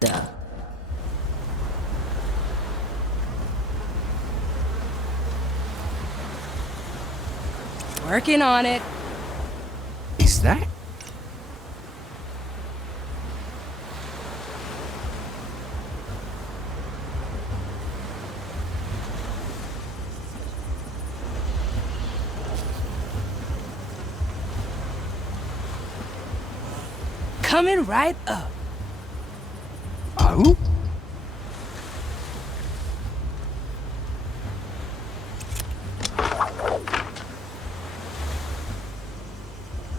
Duh. Working on it. Is that? Coming right up. Oh?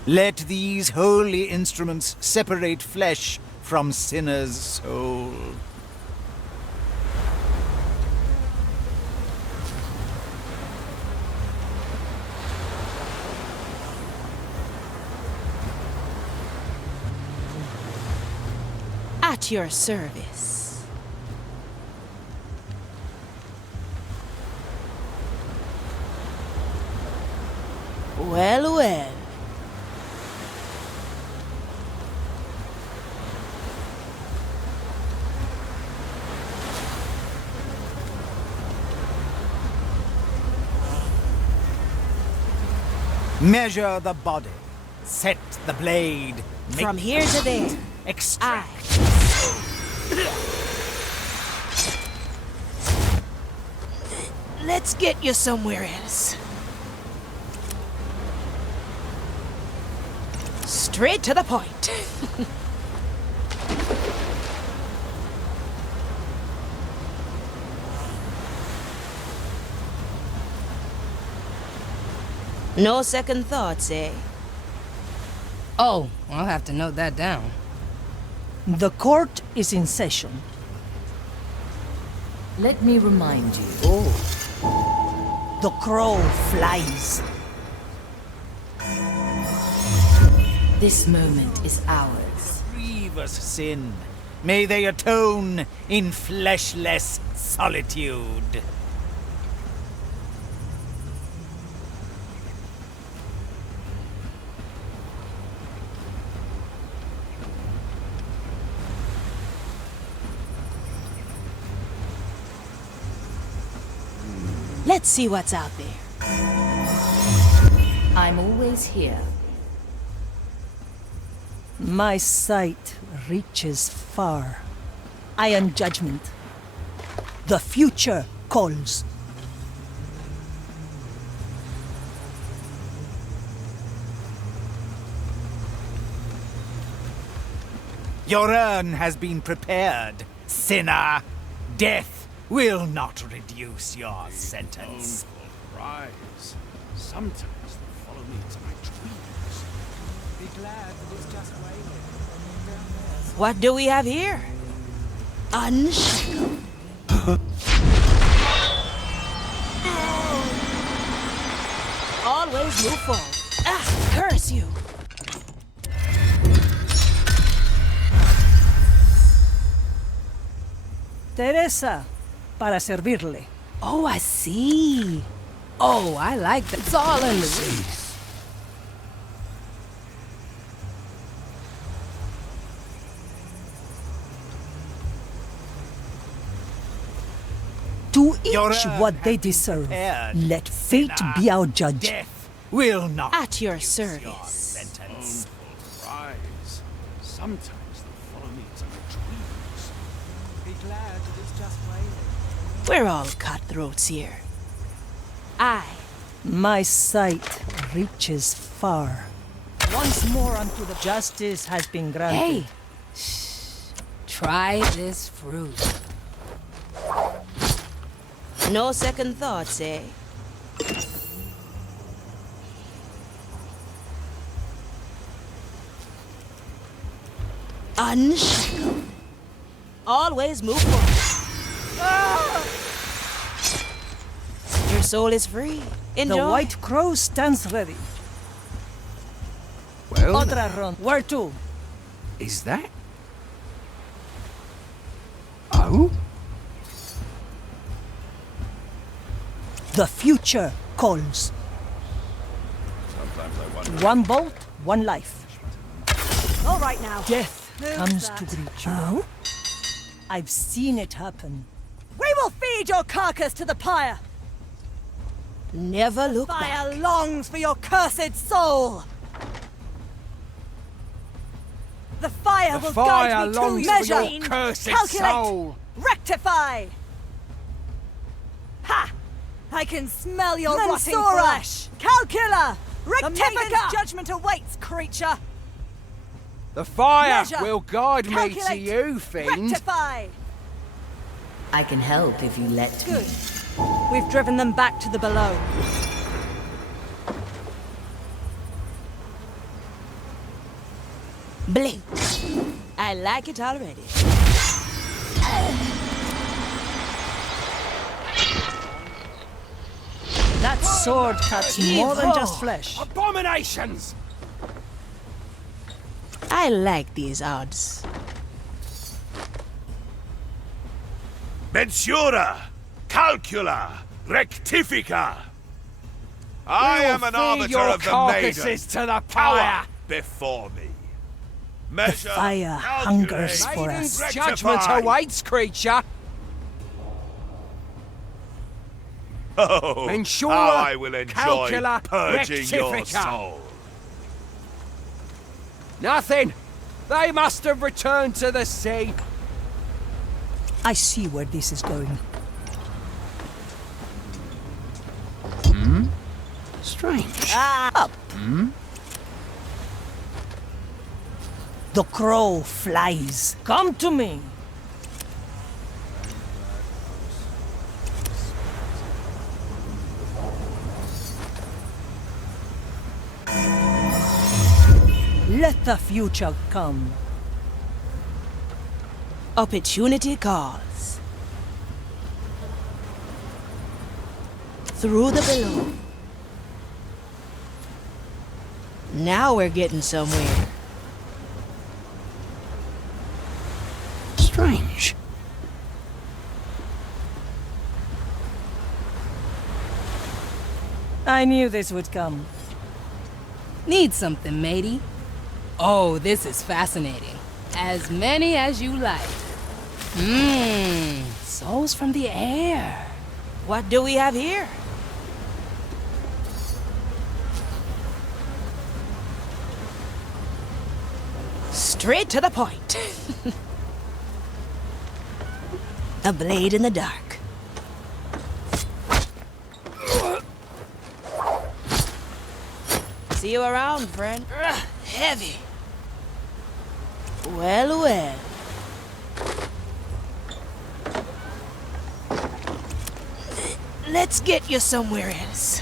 Let these holy instruments separate flesh from sinner's soul. At your service. Well, well. Measure the body. Set the blade. Make From here to there. extract. Let's get you somewhere else. Straight to the point. No second thoughts, eh? Oh, I'll have to note that down. The court is in session. Let me remind you. The crow flies. This moment is ours. Grievous sin. May they atone in fleshless solitude. Let's see what's out there. I'm always here. My sight reaches far. Iron judgment. The future calls. Your urn has been prepared, sinner. Death will not reduce your sentence. Rise. Sometimes they follow me to my dreams. Be glad that it's just waiting. What do we have here? Unshackled. Always move forward. Ah, curse you. Teresa, para servirle. Oh, I see. Oh, I like that. It's all in the roots. To Your each urn what they has been deserve. prepared, Let fate sinner. be our judge. Death will not At your reduce service. your sentence. Rise. Sometimes they follow me to my dreams. Be glad that it's just waiting. We're all cutthroats here. I. My sight reaches far. Once more unto the justice has been granted. Hey. Shh. Try this fruit. No second thoughts, eh? Unshackled. Always move forward. Ah! Your soul is free. Enjoy. The white crow stands ready. Well, Otra ronda. Where to? is that? Oh? The future calls. Sometimes I wonder. One bolt, one life. All right now. Death comes to greet you. I've seen it happen. We will feed your carcass to the pyre! Never look Fire back. longs for your cursed soul! The fire will guide me to measure, calculate, rectify! Ha! I can smell your rotting flesh! Calcula! Rectifica! The judgment awaits, creature! The fire Measure, will guide me to calculate, you, fiend. Rectify! I can help if you let me. Good. We've driven them back to the below. Blink. I like it already. That sword cuts more than just flesh. Abominations! I like these odds. Mensura, calcula, rectifica. I am an arbiter your of the maiden. carcasses to the Power pyre. before me. The Measure, fire calculate, hungers for Maiden's us. judgment rectify. awaits, creature. Oh, Mensura, how I will enjoy calcula, purging your rectifica. soul. Nothing. They must have returned to the sea. I see where this is going. Strange. Up! The crow flies. Come to me! Let the future come. Opportunity calls. Through the below. Now we're getting somewhere. Strange. I knew this would come. Need something, matey? Oh, this is fascinating. As many as you like. Mmm, souls from the air. What do we have here? Straight to the point. A blade in the dark. See you around, friend. Heavy. Well, well. Let's get you somewhere else.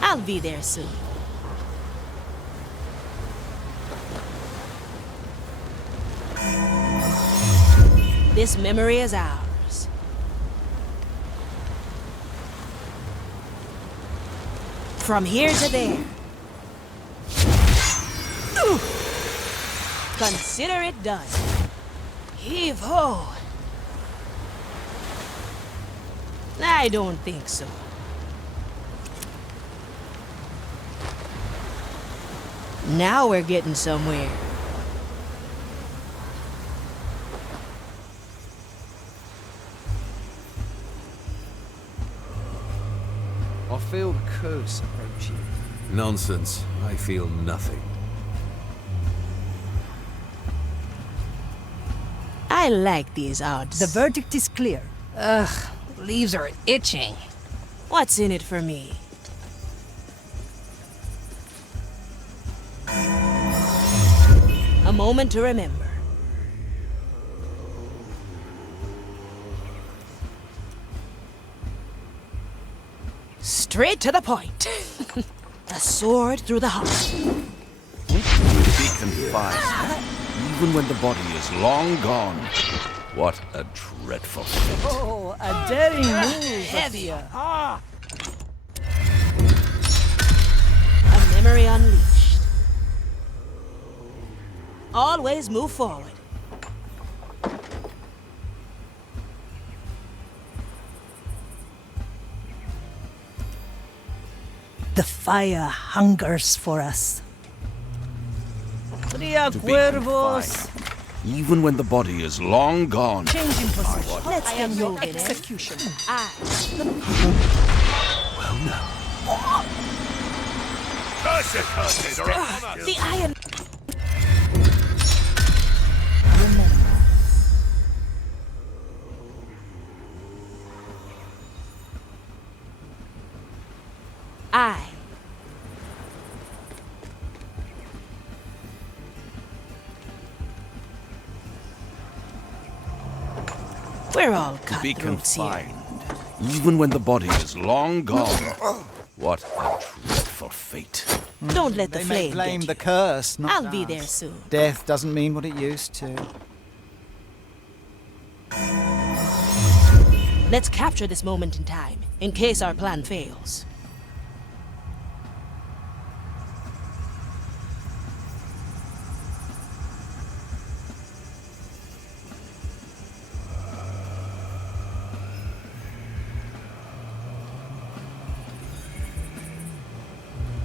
I'll be there soon. This memory is ours. From here to there. Ooh. Consider it done. Heave ho. I don't think so. Now we're getting somewhere. I feel the curse approaching. Nonsense. I feel nothing. I like these odds. The verdict is clear. Ugh, leaves are itching. What's in it for me? A moment to remember. Straight to the point. A sword through the heart. Beacon fire, even when the body is long gone. What a dreadful fate. Oh, a daring move. Heavier. Ah! A memory unleashed. Always move forward. The fire hungers for us. Tria To be cuervos. confined, even when the body is long gone. Changing position. Let's am end your moving, eh? execution. Well now. The iron. I. We're all To be cutthroats here. confined, even when the body is long gone. What a dreadful fate. Don't let the They may flame blame get the you. curse, not I'll be us. there soon. Death doesn't mean what it used to. Let's capture this moment in time, in case our plan fails.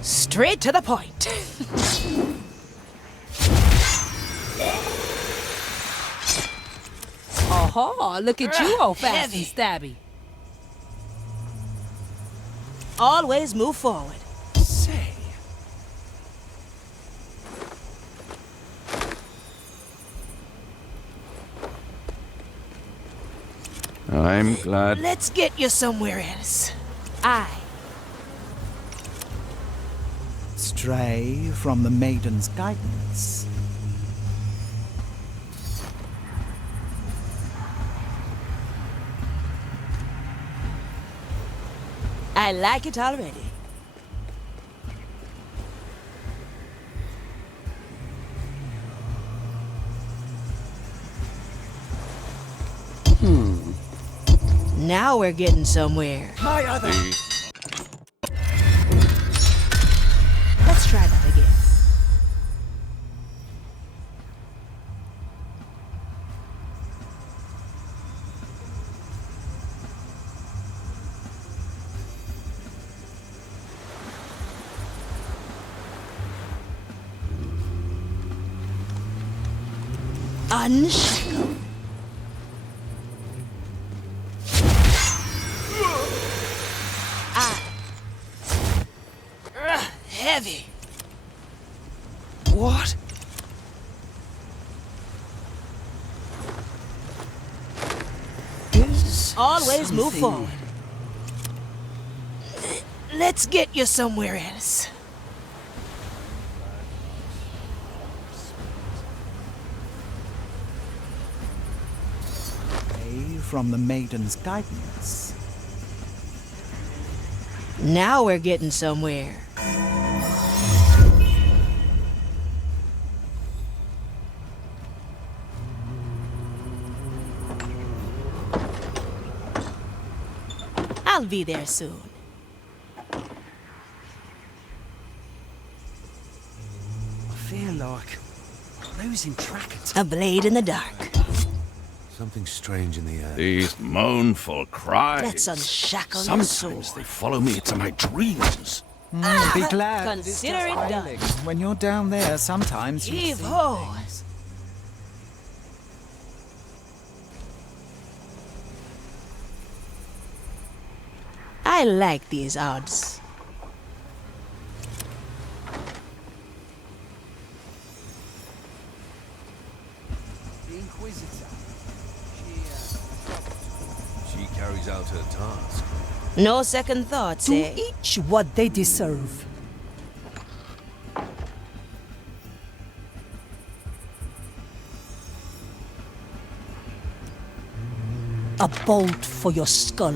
Straight to the point. Oh, look at you, old fast and stabby. Always move forward. Say. I'm glad. Let's get you somewhere else. I. Stray from the maiden's guidance. I like it already. Now we're getting somewhere. My other. Let's try that again. Unshackle. Heavy. What? Always move forward. Let's get you somewhere else. Stray from the maiden's guidance. Now we're getting somewhere. I'll be there soon. I feel like I'm losing track of A blade in the dark. Something strange in the air. These mournful cries. Let's unshackle your soul. Sometimes they follow me into my dreams. Be glad that it's Consider just it done. failing. When you're down there, sometimes you Heave see ho! things. I like these odds. the Inquisitor. She carries out her task. No second thoughts, To eh? each what they deserve. A bolt for your skull.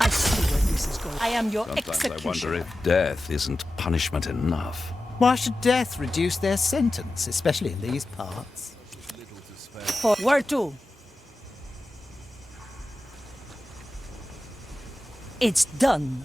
I see where this is going. I am your Sometimes I wonder executioner. if death isn't punishment enough. Why should death reduce their sentence, especially in these parts? For where to? It's done.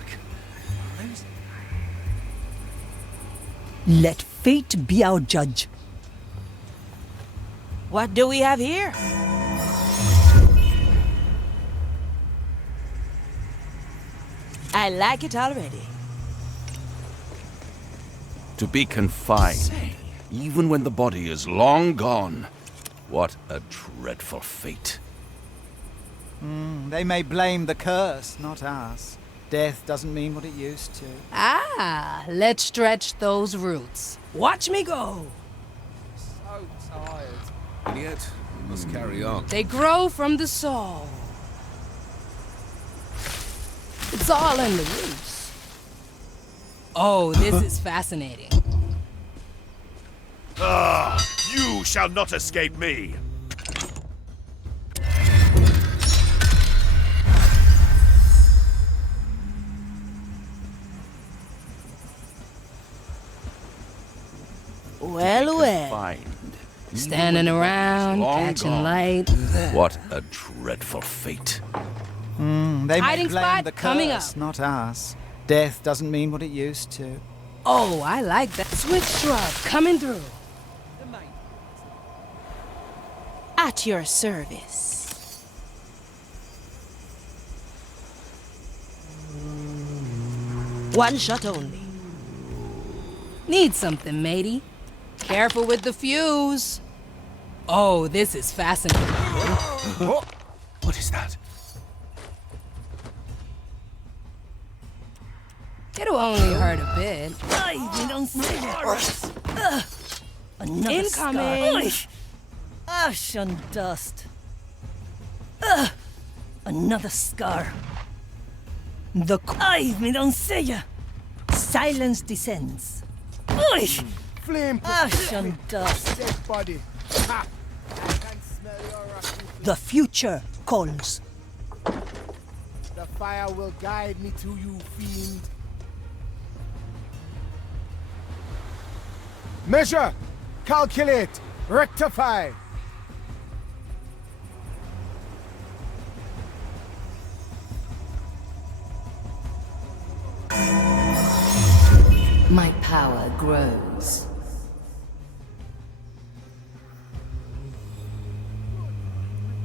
work. Let fate be our judge. What do we have here? I like it already. To be confined, even when the body is long gone. What a dreadful fate. They may blame the curse, not us. Death doesn't mean what it used to. Ah, let's stretch those roots. Watch me go. So tired. And yet, we must carry on. They grow from the soul. It's all in the roots. Oh, this is fascinating. You shall not escape me! Well, well. Confined, even Standing when the body is around, long catching gone. light. What a dreadful fate. They may Hiding blame spot the coming curse, up. not us. Death doesn't mean what it used to. Oh, I like that. Swift shrub coming through. At your service. One shot only. Need something, matey. Careful with the fuse. Oh, this is fascinating. What is that? It'll only hurt a bit. Another Incoming. scar. Ash and dust. Another scar. The me don't say ya. Silence descends. Flame Ash and dust. dead body. Ha! I can smell your rotten. The future calls. The fire will guide me to you, fiend. Measure! Calculate! Rectify! My power grows.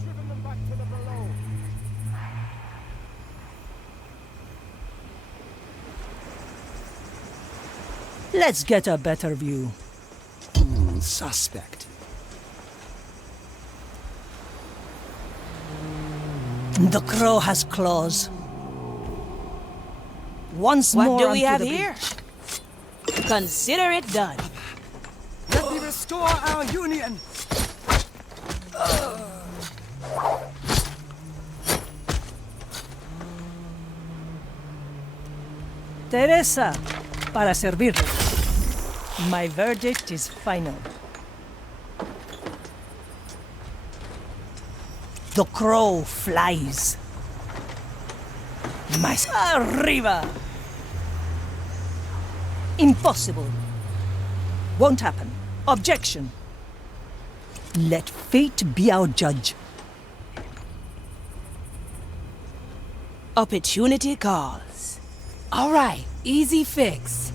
Driven them back to the below. Let's get a better view. Suspect. The crow has claws. Once What more do we onto have the here? Consider it done. Let me restore our union! Teresa, para servirle. My verdict is final. The crow flies. Arriba! Impossible. Won't happen. Objection. Let fate be our judge. Opportunity calls. All right, easy fix.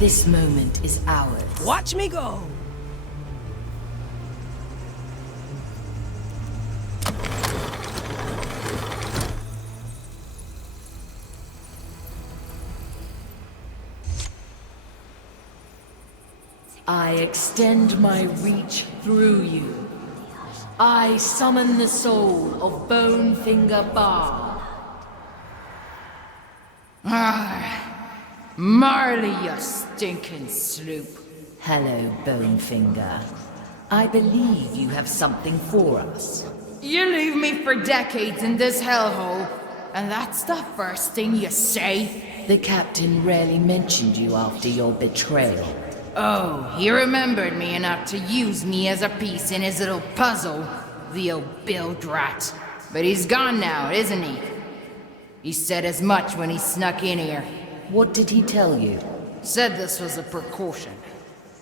This moment is ours. Watch me go. I extend my reach through you. I summon the soul of Bonefinger Bard. Marley, you stinking sloop. Hello, Bonefinger. I believe you have something for us. You leave me for decades in this hellhole, and that's the first thing you say? The captain rarely mentioned you after your betrayal. Oh, he remembered me enough to use me as a piece in his little puzzle, the old bilge rat. But he's gone now, isn't he? He said as much when he snuck in here. What did he tell you? Said this was a precaution.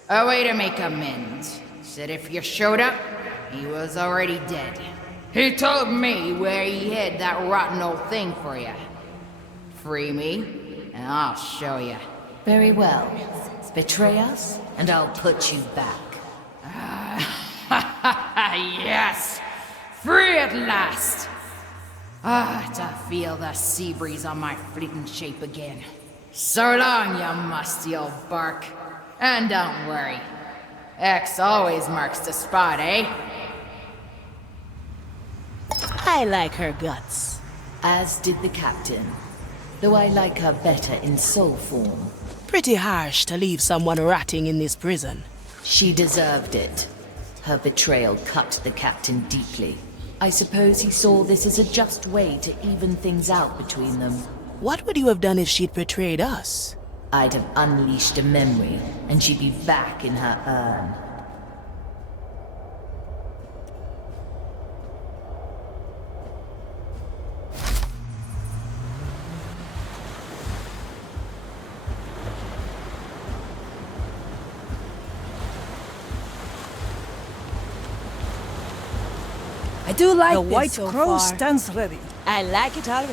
A way to make amends. Said if you showed up, he was already dead. He told me where he hid that rotten old thing for you. Free me, and I'll show you. Very well. Betray us, and I'll put you back. Yes! Free at last! To feel the sea breeze on my fleeting shape again. So long, you musty old bark. And don't worry. X always marks the spot, eh? I like her guts. As did the captain. Though I like her better in soul form. Pretty harsh to leave someone rotting in this prison. She deserved it. Her betrayal cut the captain deeply. I suppose he saw this as a just way to even things out between them. What would you have done if she'd betrayed us? I'd have unleashed a memory, and she'd be back in her urn. I do like The this White so Crow far. stands ready. I like it already.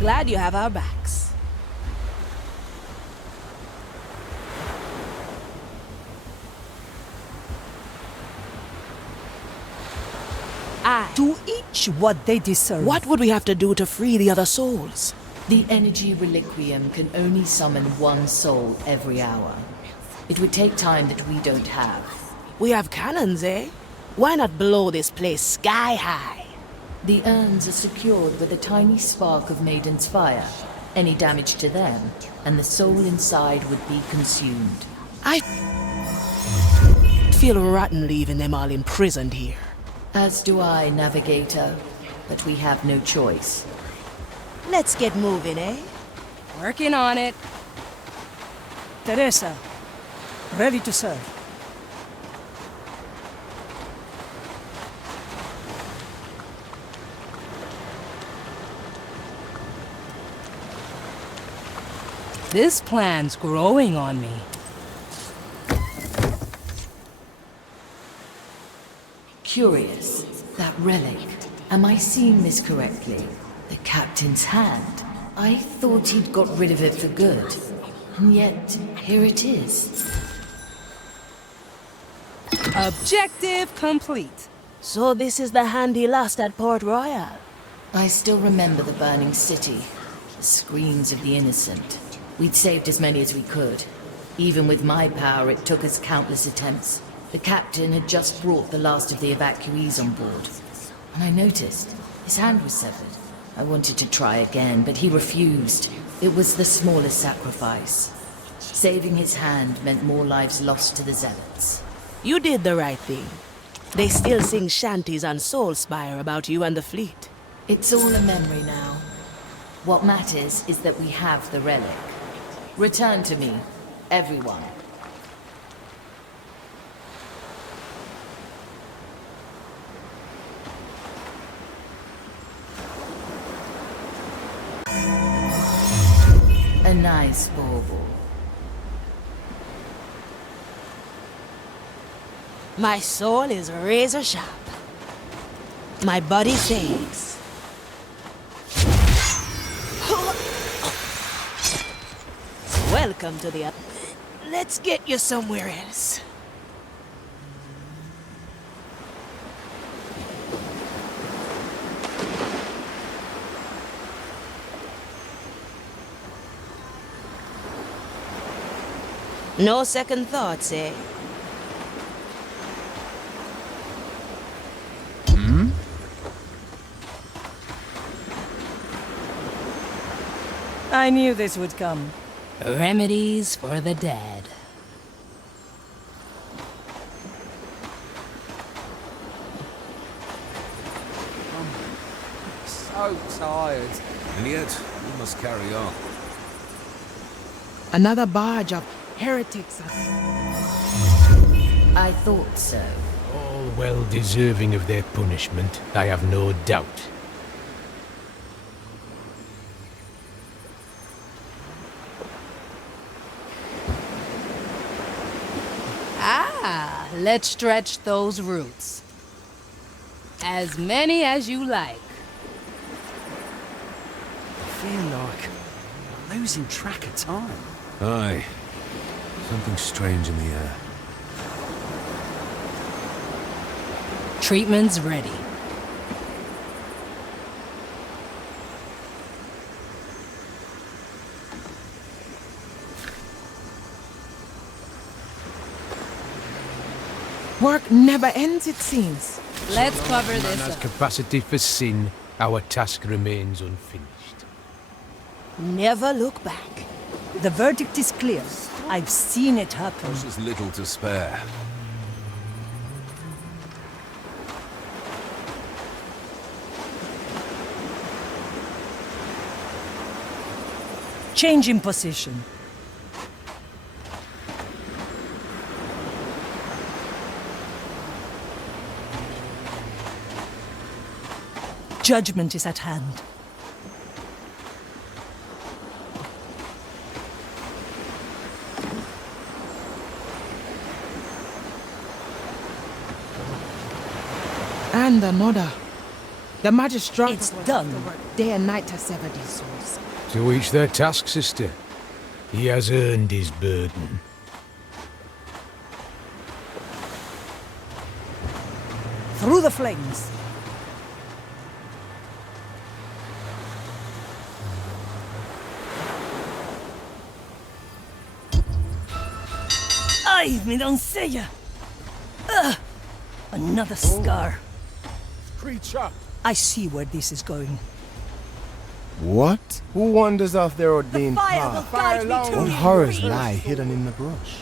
Glad you have our backs. To each what they deserve. What would we have to do to free the other souls? The energy reliquium can only summon one soul every hour. It would take time that we don't have. We have cannons, eh? Why not blow this place sky high? The urns are secured with a tiny spark of Maiden's fire. Any damage to them, and the soul inside would be consumed. I feel rotten leaving them all imprisoned here. As do I, Navigator. But we have no choice. Let's get moving, eh? Working on it. Teresa, ready to serve. This plan's growing on me. Curious. That relic. Am I seeing this correctly? The captain's hand. I thought he'd got rid of it for good. And yet, here it is. Objective complete. So this is the hand he lost at Port Royal. I still remember the burning city. The screams of the innocent. We'd saved as many as we could. Even with my power, it took us countless attempts. The captain had just brought the last of the evacuees on board. And I noticed his hand was severed. I wanted to try again, but he refused. It was the smallest sacrifice. Saving his hand meant more lives lost to the zealots. You did the right thing. They still sing shanties on Soulspire about you and the fleet. It's all a memory now. What matters is that we have the relic. Return to me, everyone. A nice bauble. My soul is razor sharp. My body says. Welcome to the... Let's get you somewhere else. No second thoughts, eh? I knew this would come. Remedies for the dead. So tired. And yet, we must carry on. Another barge of heretics. I thought so. All well deserving of their punishment, I have no doubt. Ah, let's stretch those roots. As many as you like. I feel like I'm losing track of time. Aye. Something strange in the air. Treatment's ready. Work never ends, it seems. Let's cover Man this has up. capacity for sin, our task remains unfinished. Never look back. The verdict is clear. I've seen it happen. There's little to spare. Change in position. Judgment is at hand. And another. The magistrate It's done. day and night to sever these souls. To each their task, sister. He has earned his burden. Through the flames. Ay, mi doncella! Another scar. Creature! I see where this is going. What? Who wanders off their ordained Fire will path? guide me to What you. horrors lie hidden in the brush?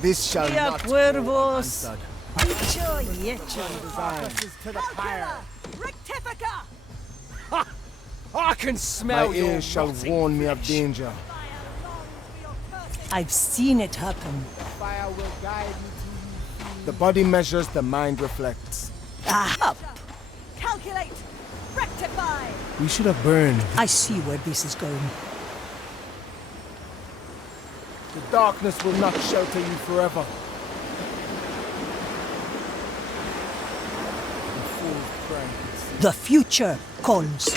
This shall Ya not cuervos. go unanswered. Dicho y hecho. Darkness to the fire. Rectifica! I can smell My your ears shall rotting warn me of flesh. danger. I've seen it happen. Fire will guide me to you. The body measures, the mind reflects. Up! Calculate! Rectify! We should have burned. I see where this is going. The darkness will not shelter you forever. The fool's pranks. The future calls.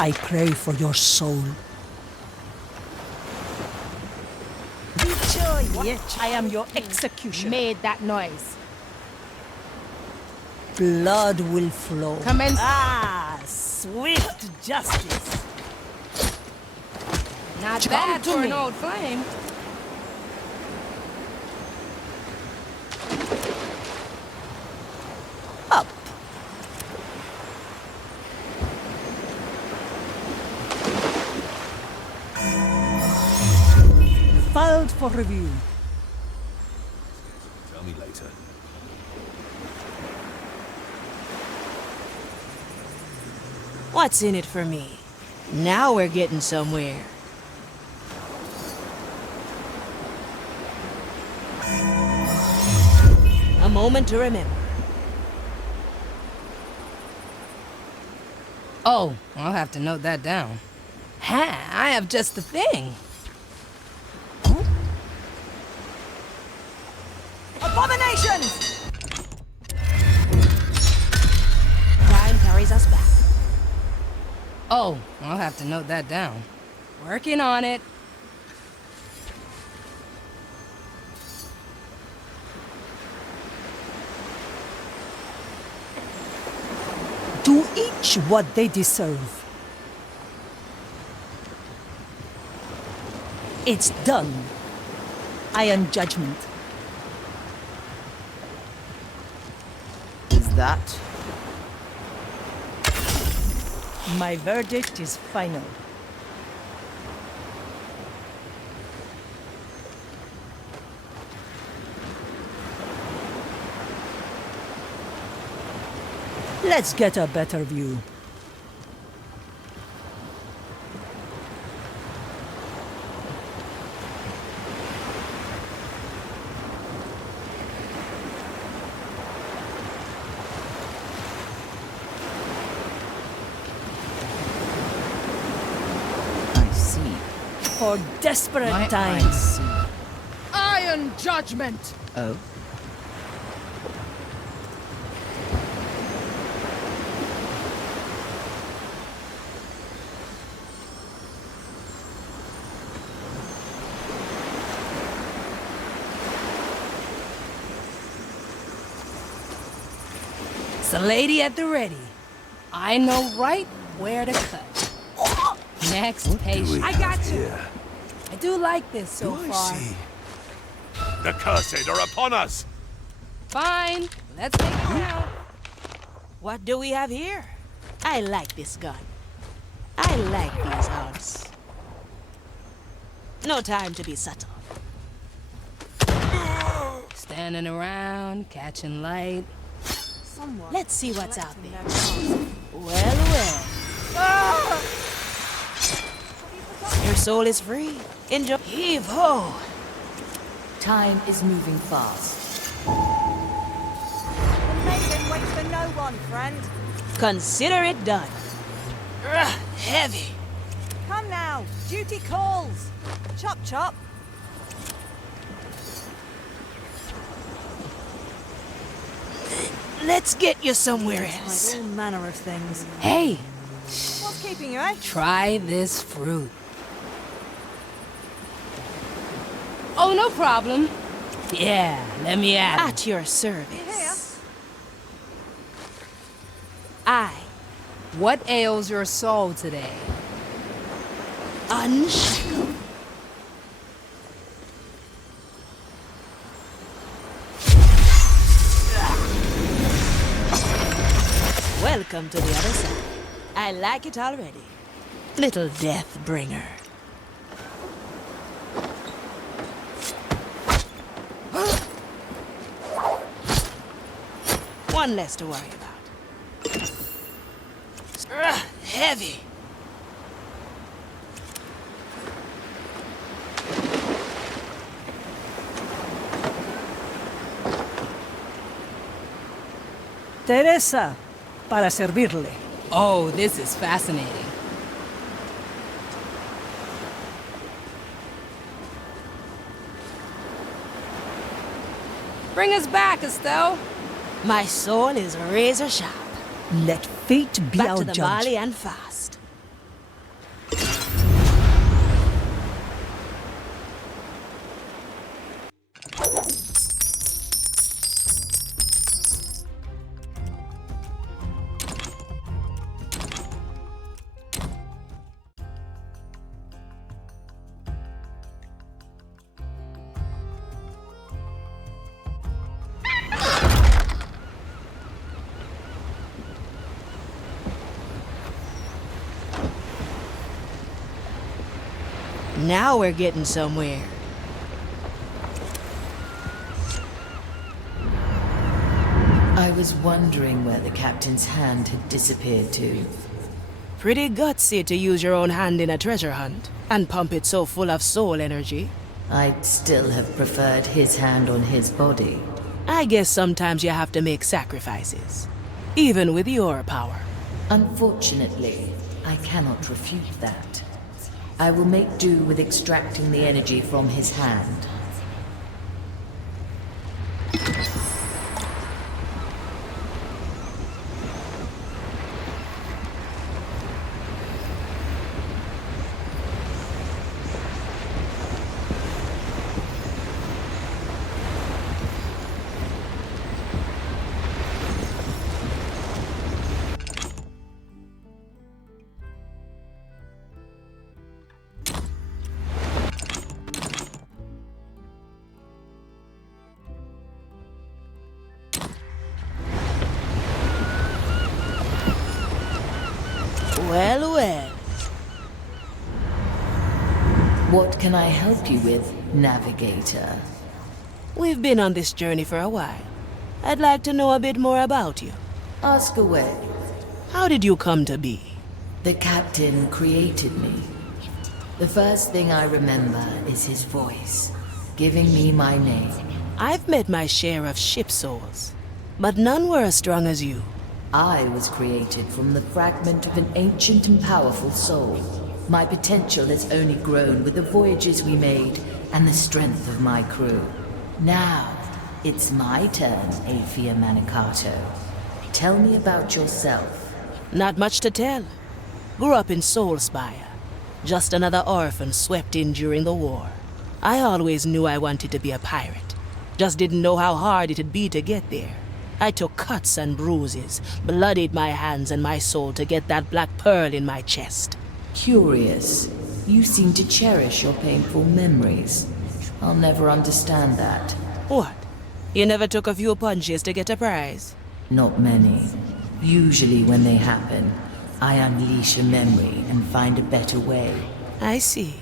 I pray for your soul. I am your executioner. Made that noise. Blood will flow. Commence. Ah, swift justice. Not Come bad to for me. an old flame. Up. Filed for review. Tell me later. What's in it for me? Now we're getting somewhere. A moment to remember. Oh, I'll have to note that down. Ha! I have just the thing. Abominations! Time carries us back. Oh, I'll have to note that down. Working on it. To each what they deserve. It's done. Iron judgment. Is that? My verdict is final. Let's get a better view. for desperate My times. eyes see. Iron judgment! Oh? It's a lady at the ready. I know right where to cut. Next patient. I got you. I do like this so far. The cursed are upon us! Fine, let's make it count. What do we have here? I like this gun. I like these odds. No time to be subtle. Standing around, catching light. Let's see what's out there. Well. Your soul is free. Enjoy. Heave ho! Time is moving fast. Maiden waits for no one, friend. Consider it done. Heavy. Come now, duty calls. Chop chop. Let's get you somewhere else. All manner of things. Hey, What's keeping you, eh? try this fruit. Oh, no problem. Yeah, let me at it. At your service. I, What ails your soul today? unshackled. Welcome to the other side. I like it already. Little death bringer. One less to worry about. Heavy. Teresa, para servirle. Oh, this is fascinating. Bring us back, Estelle. My soul is razor sharp. Let fate be Back our to the judge. Mali and fast. Now we're getting somewhere. I was wondering where the captain's hand had disappeared to. Pretty gutsy to use your own hand in a treasure hunt and pump it so full of soul energy. I'd still have preferred his hand on his body. I guess sometimes you have to make sacrifices, even with your power. Unfortunately, I cannot refute that. I will make do with extracting the energy from his hand. Well, well. What can I help you with, Navigator? We've been on this journey for a while. I'd like to know a bit more about you. Ask away. How did you come to be? The captain created me. The first thing I remember is his voice, giving me my name. I've met my share of ship souls, but none were as strong as you. I was created from the fragment of an ancient and powerful soul. My potential has only grown with the voyages we made and the strength of my crew. Now, it's my turn, Aphia Manicato. Tell me about yourself. Not much to tell. Grew up in Soulspire. Just another orphan swept in during the war. I always knew I wanted to be a pirate. Just didn't know how hard it'd be to get there. I took cuts and bruises, bloodied my hands and my soul to get that black pearl in my chest. Curious. You seem to cherish your painful memories. I'll never understand that. What? You never took a few punches to get a prize? Not many. Usually when they happen, I unleash a memory and find a better way. I see.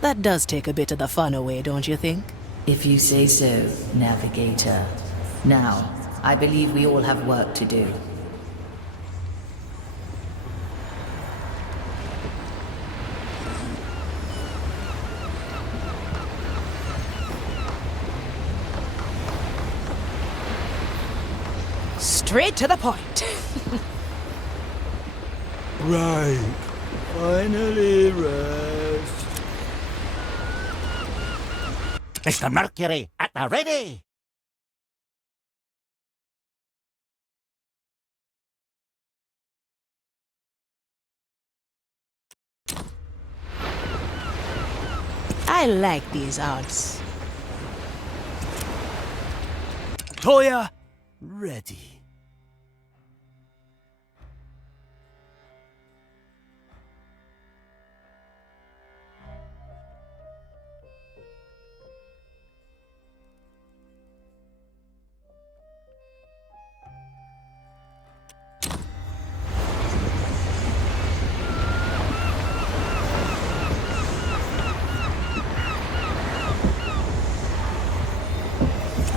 That does take a bit of the fun away, don't you think? If you say so, Navigator. Now, I believe we all have work to do. Straight to the point. Right. Finally rest. Mr. Mercury, at the ready! I like these odds. Toya, ready.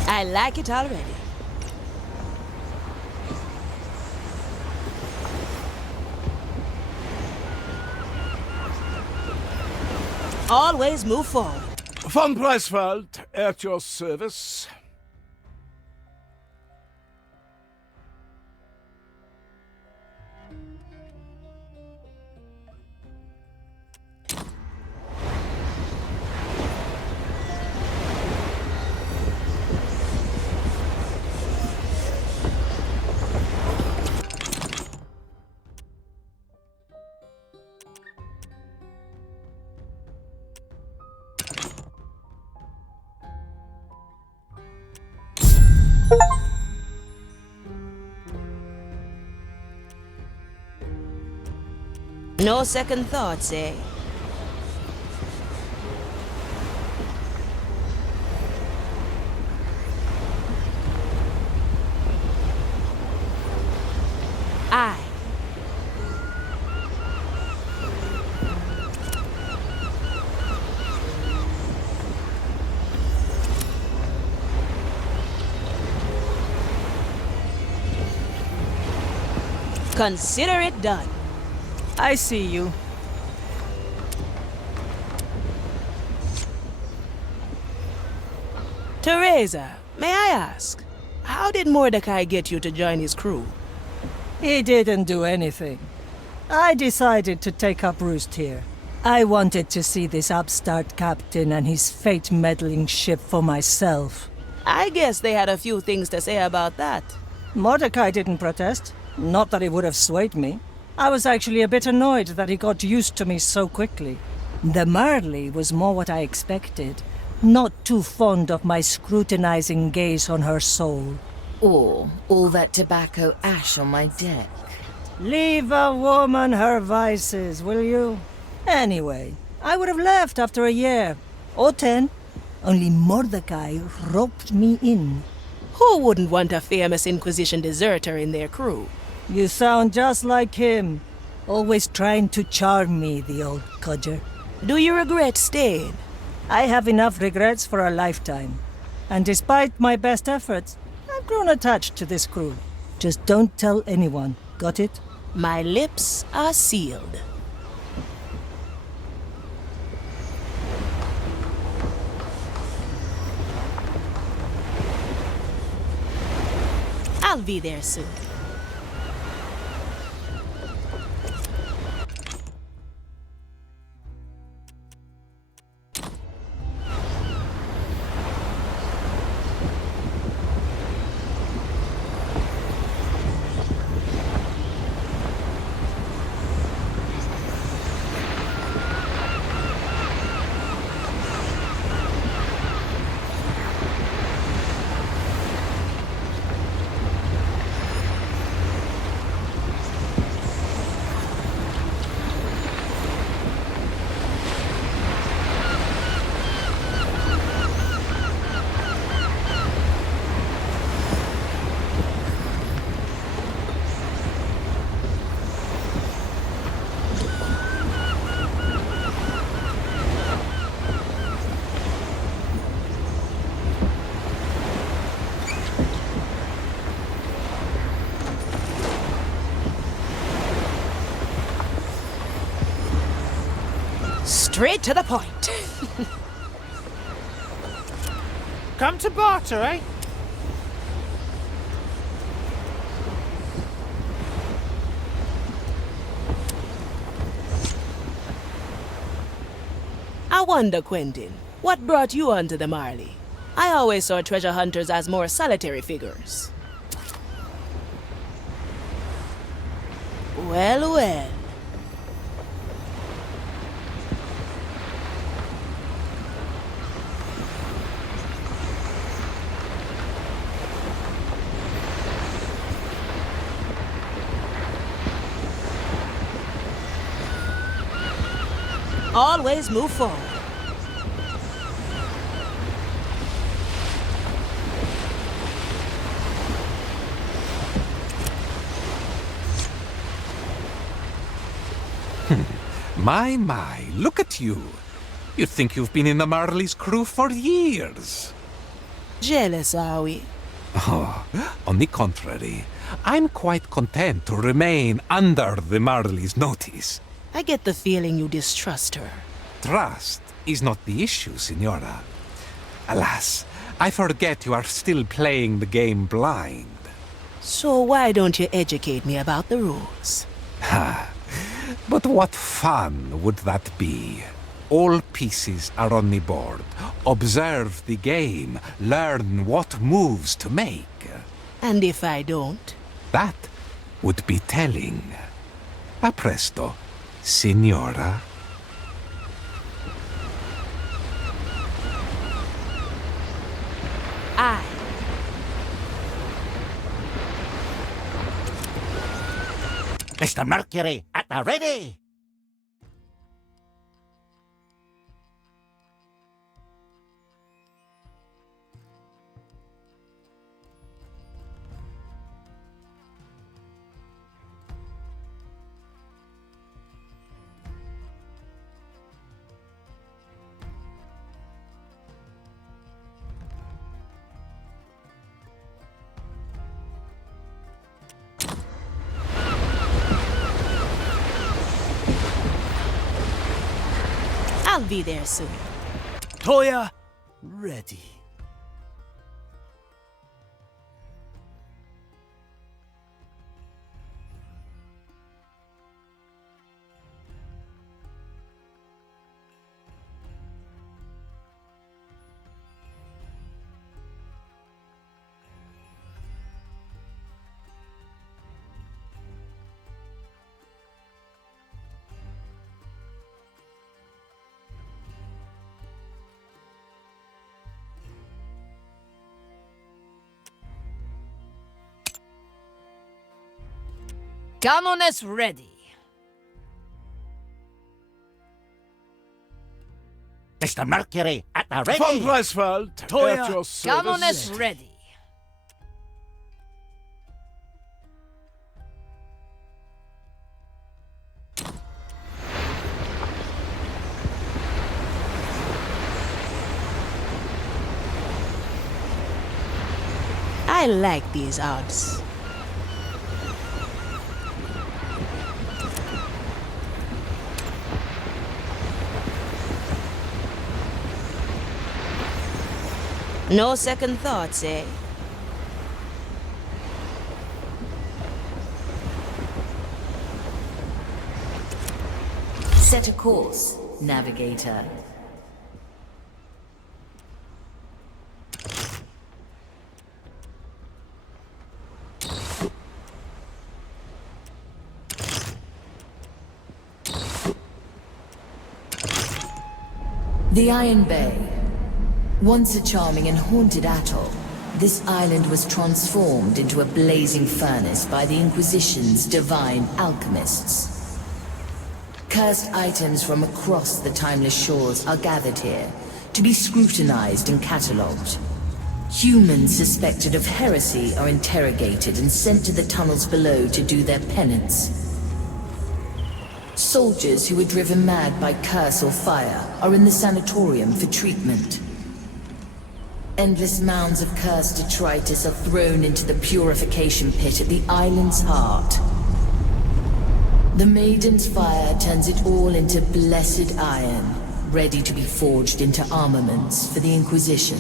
I like it already. Always move forward. Von Preisfeld, at your service. No second thoughts, eh? Aye. Consider it done. I see you. Teresa, may I ask, how did Mordecai get you to join his crew? He didn't do anything. I decided to take up roost here. I wanted to see this upstart captain and his fate-meddling ship for myself. I guess they had a few things to say about that. Mordecai didn't protest. Not that it would have swayed me. I was actually a bit annoyed that he got used to me so quickly. The Marley was more what I expected. Not too fond of my scrutinizing gaze on her soul. Or all that tobacco ash on my deck. Leave a woman her vices, will you? Anyway, I would have left after a year. Or 10. Only Mordecai roped me in. Who wouldn't want a famous Inquisition deserter in their crew? You sound just like him. Always trying to charm me, the old codger. Do you regret staying? I have enough regrets for a lifetime. And despite my best efforts, I've grown attached to this crew. Just don't tell anyone. Got it? My lips are sealed. I'll be there soon. Straight to the point. Come to barter, eh? I wonder, Quentin, what brought you onto the Marley? I always saw treasure hunters as more solitary figures. Well, well. Always move forward. My, look at you. You'd think you've been in the Marley's crew for years. Jealous, are we? Oh, on the contrary, I'm quite content to remain under the Marley's notice. I get the feeling you distrust her. Trust is not the issue, Signora. Alas, I forget you are still playing the game blind. So why don't you educate me about the rules? Ha! But what fun would that be? All pieces are on the board. Observe the game. Learn what moves to make. And if I don't? That would be telling. A presto, Signora. Aye. Mr. Mercury, at the ready! I'll be there soon. Toya, ready. Cannones ready. Mr. Mercury, at the ready! Von Preisfeld, Toya, at your service. Cannones ready. I like these odds. No second thoughts, eh? Set a course, navigator. The Iron Bay. Once a charming and haunted atoll, this island was transformed into a blazing furnace by the Inquisition's divine alchemists. Cursed items from across the timeless shores are gathered here to be scrutinized and catalogued. Humans suspected of heresy are interrogated and sent to the tunnels below to do their penance. Soldiers who were driven mad by curse or fire are in the sanatorium for treatment. Endless mounds of cursed detritus are thrown into the purification pit at the island's heart. The Maiden's fire turns it all into blessed iron, ready to be forged into armaments for the Inquisition.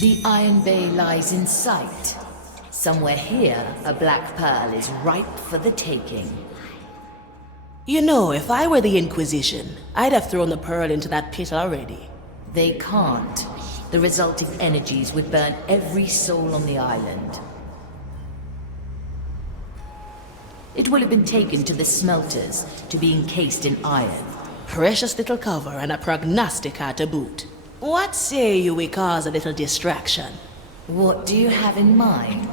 The Iron Bay lies in sight. Somewhere here, a black pearl is ripe for the taking. You know, if I were the Inquisition, I'd have thrown the pearl into that pit already. They can't. The resulting energies would burn every soul on the island. It will have been taken to the smelters to be encased in iron. Precious little cover and a prognostica to boot. What say you we cause a little distraction? What do you have in mind?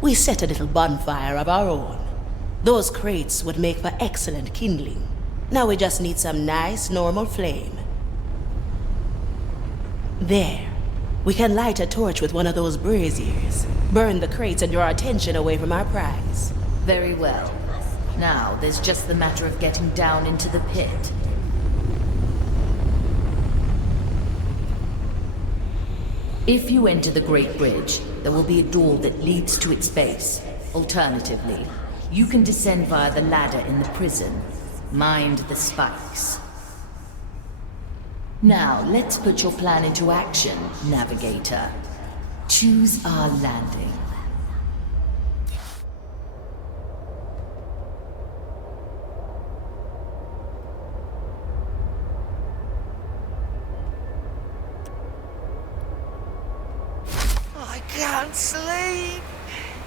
We set a little bonfire of our own. Those crates would make for excellent kindling. Now we just need some nice, normal flame. There. We can light a torch with one of those braziers. Burn the crates and draw attention away from our prize. Very well. Now, there's just the matter of getting down into the pit. If you enter the Great Bridge, there will be a door that leads to its base. Alternatively, you can descend via the ladder in the prison. Mind the spikes. Now, let's put your plan into action, Navigator. Choose our landing. I can't sleep.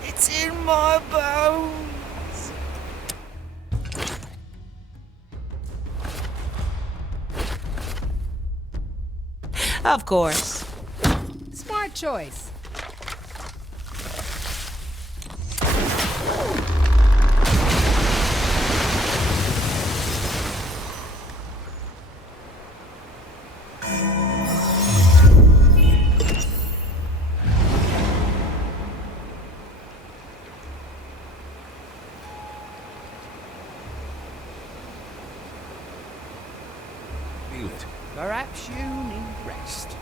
It's in my bones. Of course. Smart choice. Feel it. Perhaps you need rest.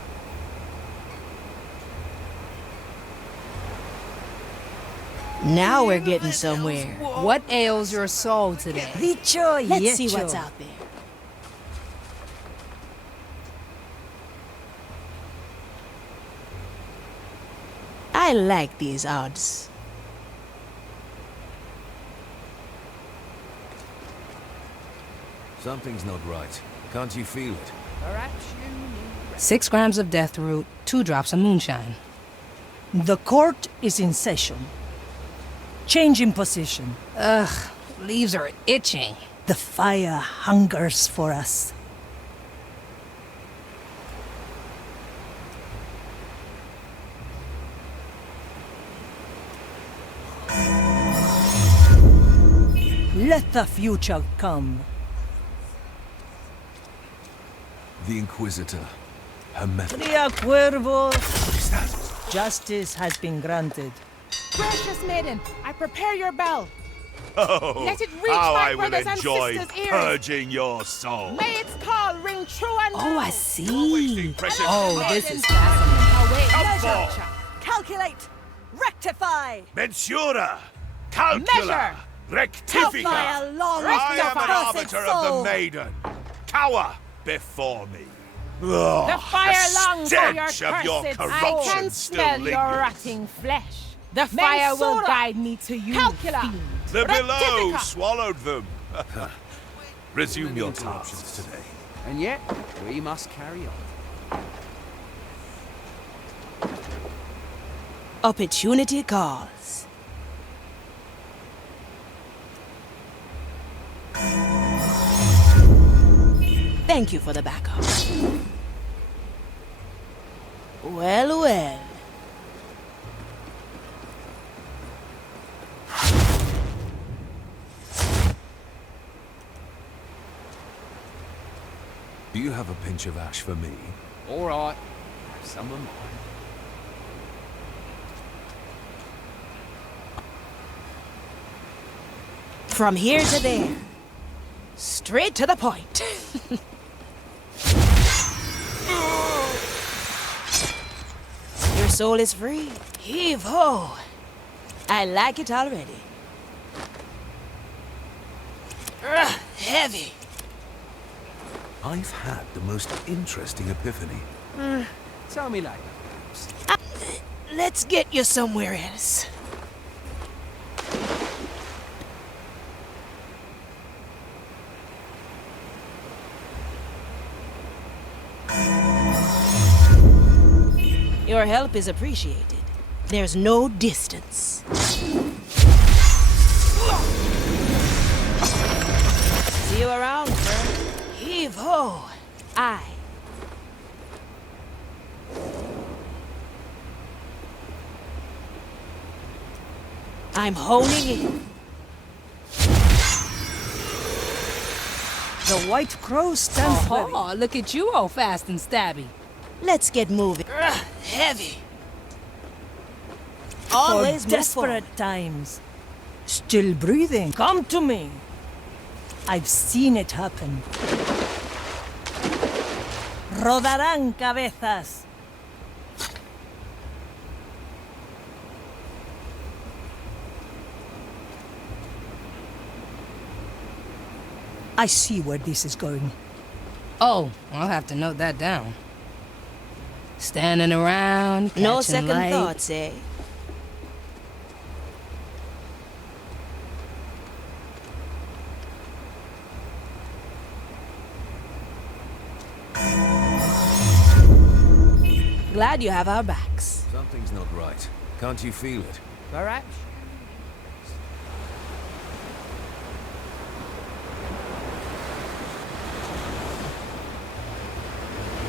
Now we're getting somewhere. What ails your soul today? Let's see what's out there. I like these odds. Something's not right. Can't you feel it? Perhaps you need rest. 6 grams of death root, 2 drops of moonshine. The court is in session. Change in position. Ugh, leaves are itching. The fire hungers for us. Let the future come. The Inquisitor. Her method. Tria Cuervo. What is that? Justice has been granted. Precious maiden, I prepare your bell. Oh, Let it reach how my I will brothers and enjoy sisters' ears. purging your soul. May its call ring true and Oh, I true. see. Precious Oh, this is fascinating. Away. Come forth. Calculate! Rectify! Mensura! Calcula! Measure. Rectifica! Hellfire long I am an cursed arbiter soul. of the maiden. Cower before me. The fire longs for your stench of your cursed corruption I can still smell your lingers. rotting flesh. The fire will Mensura. guide me to you, Calcula. fiend. The below Rectifica. swallowed them. Resume Many your interruptions tasks. today. And yet, we must carry on. Opportunity calls. Thank you for the backup. Well, well. Do you have a pinch of ash for me? All right. Some of mine. From here to there. Straight to the point. Your soul is free. Heave ho. I like it already. Heavy. I've had the most interesting epiphany. Tell me like Let's get you somewhere else. Your help is appreciated. There's no distance. See you around, sir. Heave ho! Aye. I'm honing in. The White Crow stands ready. Oh, look at you, all fast and stabby. Let's get moving. Heavy. Always For move desperate times. Still breathing. Come to me. I've seen it happen. Rodarán cabezas. I see where this is going. Oh, I'll have to note that down. Standing around, catching No second light. thoughts, eh? Glad you have our backs. Something's not right. Can't you feel it? Perhaps.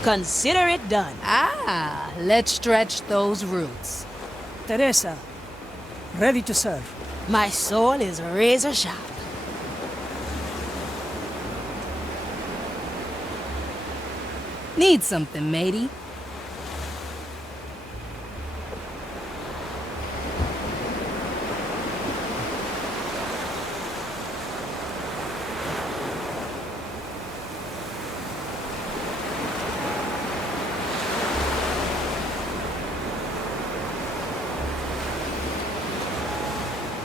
Consider it done. Ah, let's stretch those roots. Teresa, ready to serve. My soul is razor sharp. Need something, matey?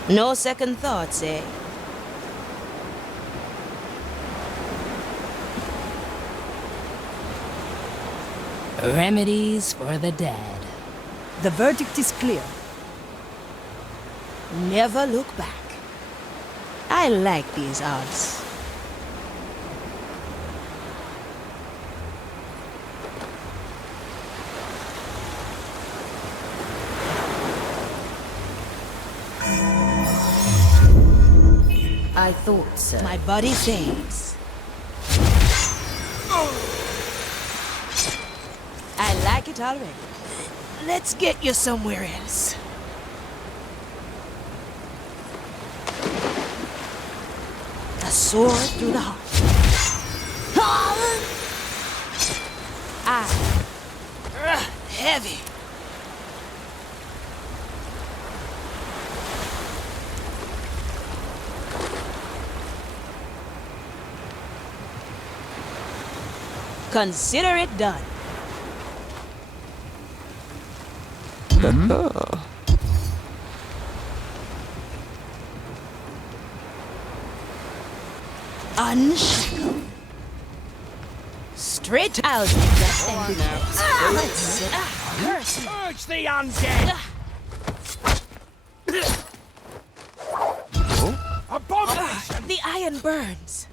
No second thoughts, eh? Remedies for the dead. The verdict is clear. Never look back. I like these odds. I thought so. My body fades. I like it already. Let's get you somewhere else. A sword through the heart. Heavy. Consider it done. Unshackle. Straight out. Let's sit. Curse. Urge the undead! Abomination! The iron burns.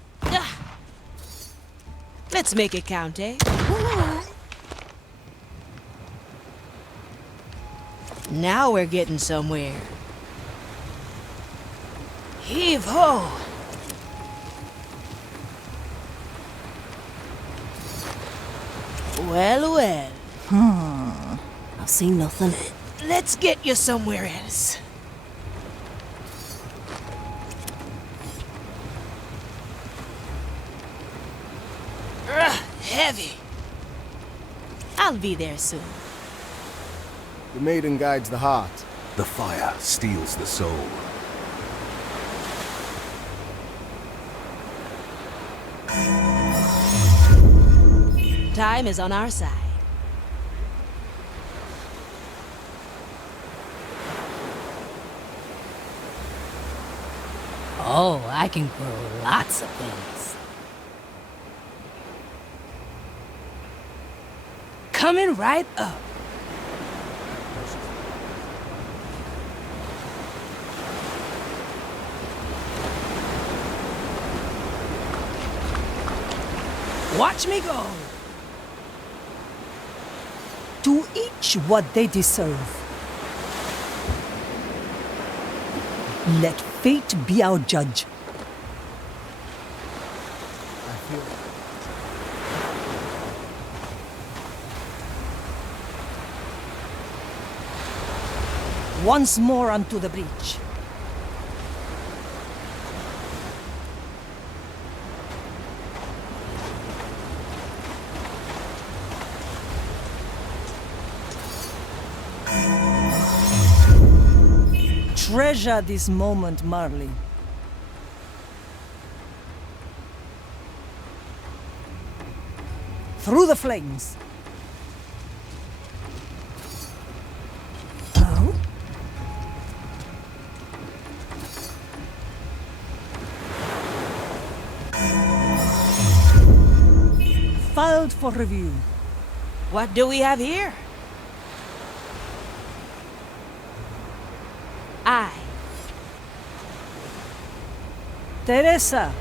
Let's make it count, eh? Now we're getting somewhere. Heave ho! Well, well. I've seen nothing. Let's get you somewhere else. Heavy. I'll be there soon. The maiden guides the heart. The fire steals the soul. Time is on our side. Oh, I can grow lots of things. Coming right up. Watch me go. To each what they deserve. Let fate be our judge. I feel Once more unto the breach. Treasure this moment, Marley. Through the flames. Oh? Filed for review. What do we have here? Teresa,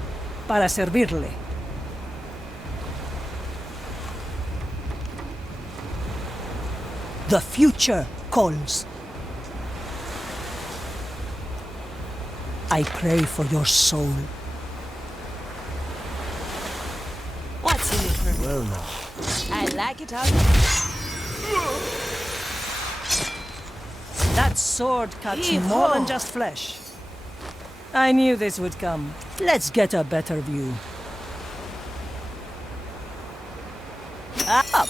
para servirle. The future calls. I pray for your soul. What's in it for me? Well now. I like it how That sword cuts more than just flesh. I knew this would come. Let's get a better view. Up!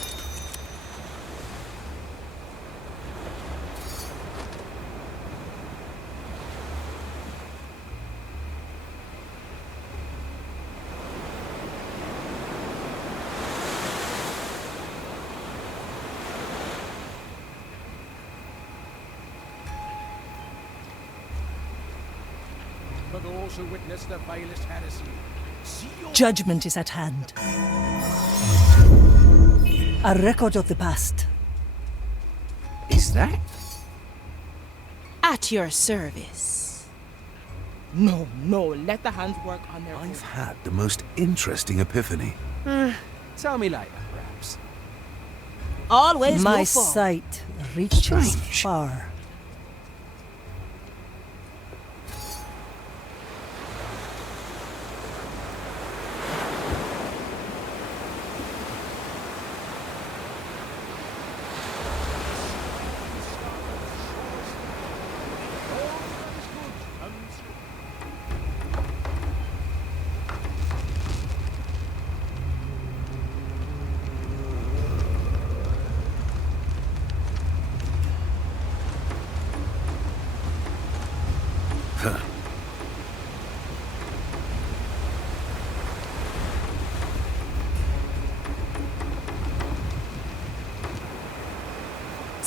For those who witness the vilest heresy, see your Judgment is at hand. A record of the past. Is that? at your service. No, let the hands work on their I've had the most interesting epiphany. Tell me later, perhaps. Always My move forward. sight reaches far.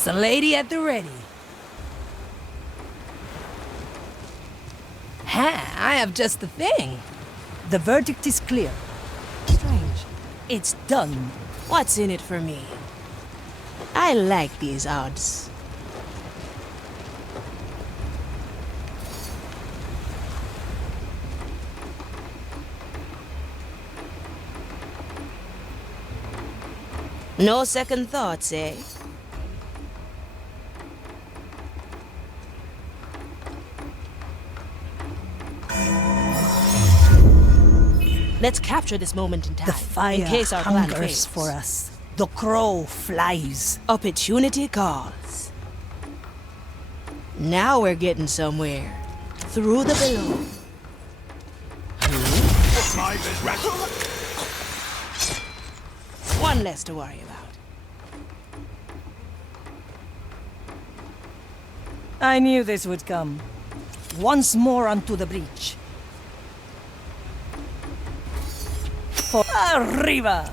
It's a lady at the ready. Ha! I have just the thing. The verdict is clear. Strange. It's done. What's in it for me? I like these odds. No second thoughts, eh? Let's capture this moment in time. The fire in case our plan hungers fails. for us. The crow flies. Opportunity calls. Now we're getting somewhere. Through the below. One less to worry about. I knew this would come. Once more unto the breach. For arriba!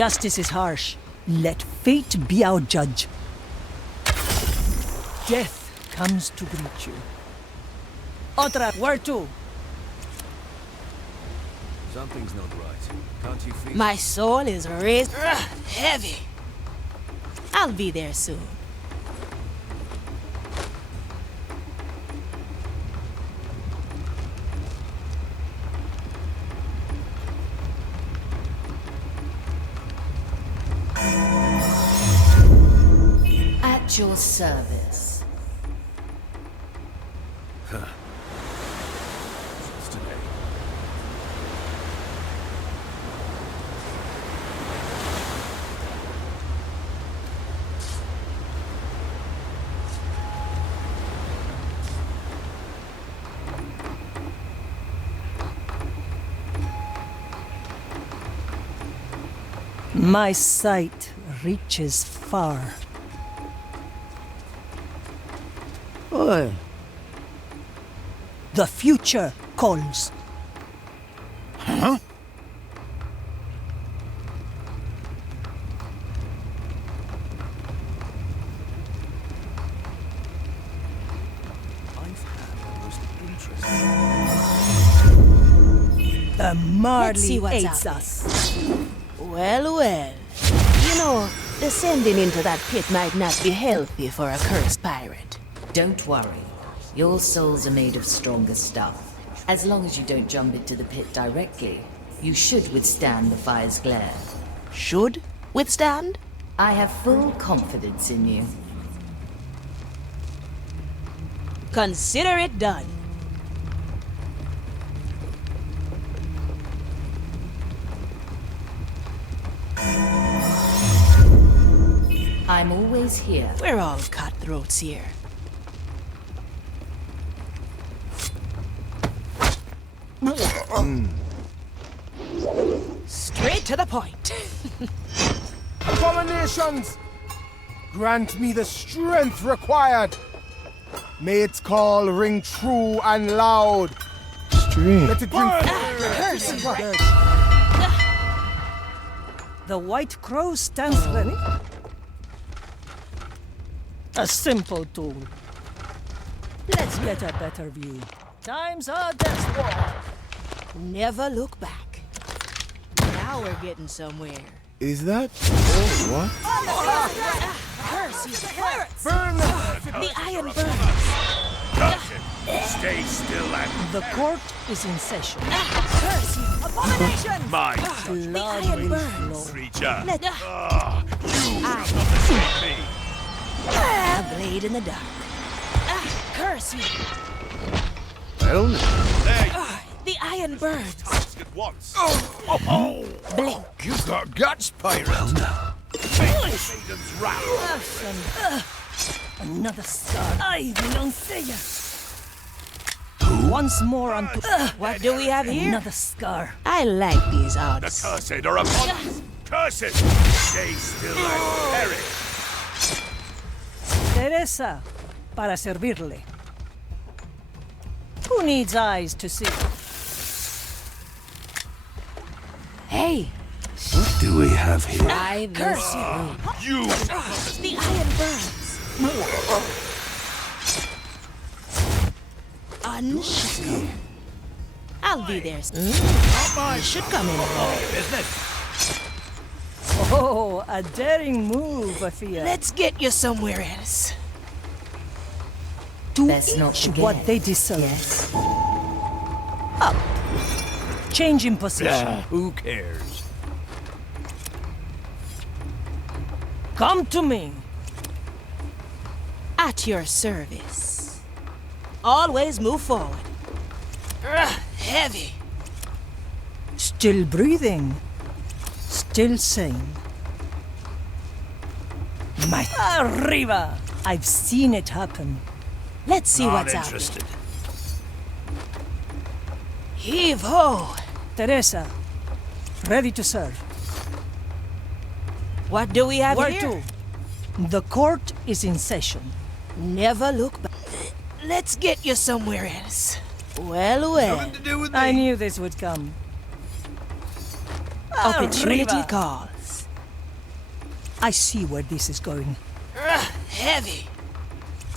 Justice is harsh. Let fate be our judge. Death comes to greet you. Otra, where to? Something's not right. Can't you feel My soul is raised heavy. I'll be there soon. At your service. What's today? My sight reaches far. Oi. The future calls. Huh? I've had the most interesting. The Let's Marley see what's aids out us. Well, well. You know, descending into that pit might not be healthy for a cursed pirate. Don't worry. Your souls are made of stronger stuff. As long as you don't jump into the pit directly, you should withstand the fire's glare. Should withstand? I have full confidence in you. Consider it done. I'm always here. We're all cutthroats here. Straight to the point. Abominations! Grant me the strength required. May its call ring true and loud. Strange. Let it ring The White Crow stands ready. A simple tool. Let's get a better view. Times are desperate. Never look back. Now we're getting somewhere. Is that? Oh, what? Curse you, pirates! Burn The iron burns. Stay still and The court is in session. Curse you, abominations! mine. The iron burns. Creature. Let You shall not escape me. a blade in the dark. Curse you! Well, The iron burns. Ask at once. Blink. you've got guts, pirate. Make maidens wrath. Another scar. Ay, Doncella. Once more onto. What do we have here? Another scar. I like these The odds. cursed are upon us. Cursed. Stay still and perish. Teresa, para servirle. Who needs eyes to see? Hey, What do we have here? try this. Curse you! You. The iron burns. Unshackle. I'll be there. You should come in. Oh, a daring move, Afia. Let's get you somewhere else. To Best not each forget. what they deserve. Yes. Up. Change in position. Who cares? Come to me. At your service. Always move forward. Heavy. Still breathing. Still sane. My arriba! I've seen it happen. Let's see what's out interested. there. Heave ho! Teresa, ready to serve. What do we have Where here? to? The court is in session. Never look back. Let's get you somewhere else. Well, well. Nothing to do with me. I knew this would come. Opportunity Arriba. calls. I see where this is going. Heavy.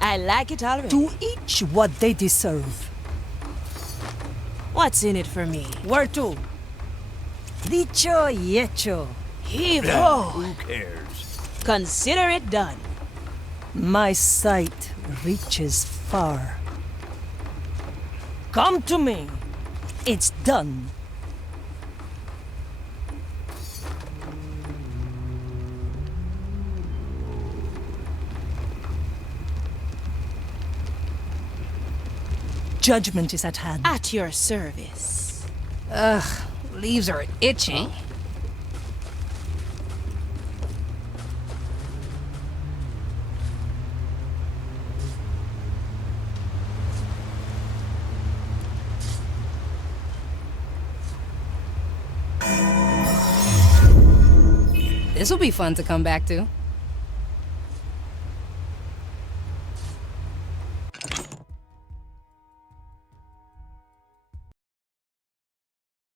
I like it already. To each what they deserve. What's in it for me? Where to? Dicho y hecho. Heave-ho! Who cares? Consider it done. My sight reaches far. Come to me. It's done. Judgment is at hand. At your service. Ugh, leaves are itching. This'll be fun to come back to.